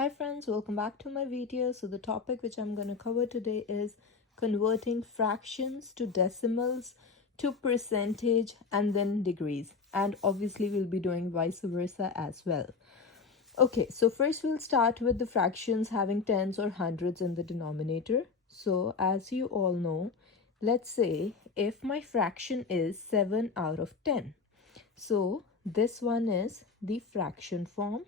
Hi friends, welcome back to my video. So the topic which I'm going to cover today is converting fractions to decimals to percentage and then degrees, and obviously we'll be doing vice versa as well. Okay, so first we'll start with the fractions having tens or hundreds in the denominator. So as you all know, let's say if my fraction is 7 out of 10. So this one is the fraction form.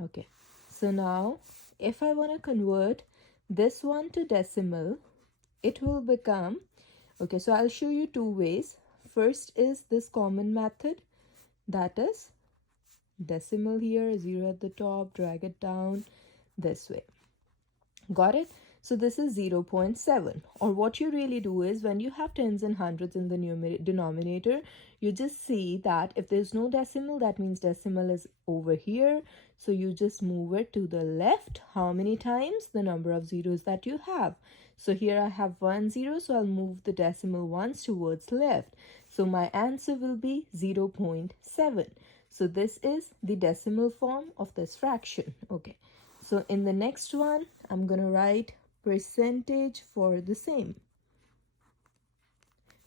Okay, so now if I want to convert this one to decimal, it will become, okay, so I'll show you two ways. First is this common method, that is decimal here, 0 at the top, drag it down this way. Got it? So this is 0.7, or what you really do is when you have tens and hundreds in the denominator, you just see that if there's no decimal, that means decimal is over here. So you just move it to the left. How many times? The number of zeros that you have. So here I have 1 0, so I'll move the decimal ones towards left. So my answer will be 0.7. So this is the decimal form of this fraction. Okay. So in the next one, I'm going to write percentage for the same.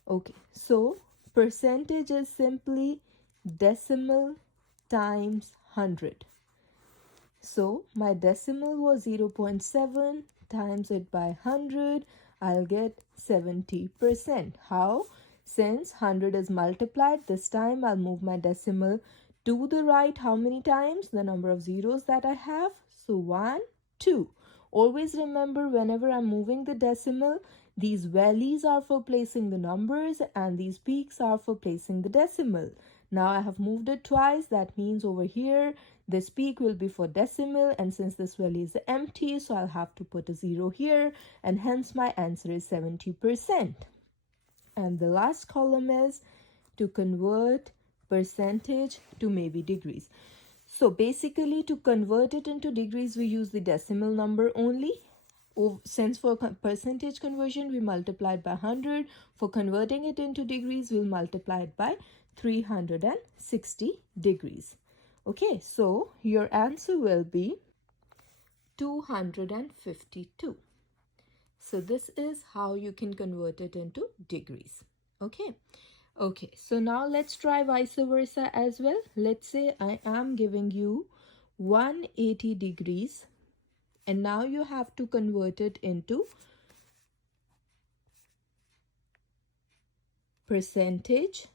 Okay, so percentage is simply decimal times 100. So my decimal was 0.7, times it by 100, I'll get 70%. How? Since 100 is multiplied, this time I'll move my decimal to the right. How many times? The number of zeros that I have. So 1, 2. Always remember, whenever I'm moving the decimal, these valleys are for placing the numbers and these peaks are for placing the decimal. Now I have moved it twice. That means over here, this peak will be for decimal, and since this valley is empty, so I'll have to put a 0 here, and hence my answer is 70%. And the last column is to convert percentage to maybe degrees. So basically, to convert it into degrees, we use the decimal number only. Since for percentage conversion, we multiply it by 100. For converting it into degrees, we'll multiply it by 360 degrees. Okay, so your answer will be 252. So this is how you can convert it into degrees. Okay, so now let's try vice versa as well. Let's say I am giving you 180 degrees, and now you have to convert it into percentage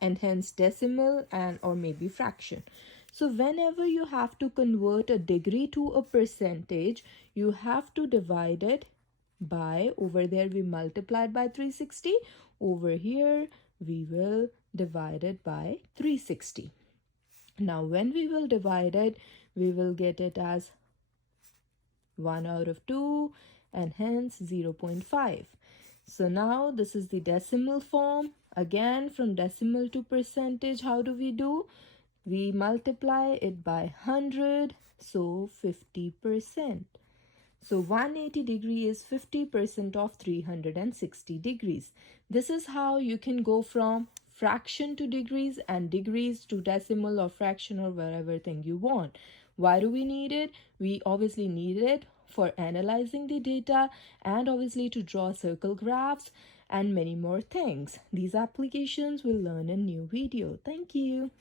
and hence decimal and or maybe fraction. So whenever you have to convert a degree to a percentage, you have to divide it by, over there we multiplied by 360, over here we will divide it by 360. Now when we will divide it, we will get it as 1 out of 2 and hence 0.5. So now this is the decimal form. Again, from decimal to percentage, how do? We multiply it by 100, so 50%. So 180 degree is 50% of 360 degrees. This is how you can go from fraction to degrees and degrees to decimal or fraction or whatever thing you want. Why do we need it? We obviously need it for analyzing the data and obviously to draw circle graphs and many more things. These applications we'll learn in new video. Thank you.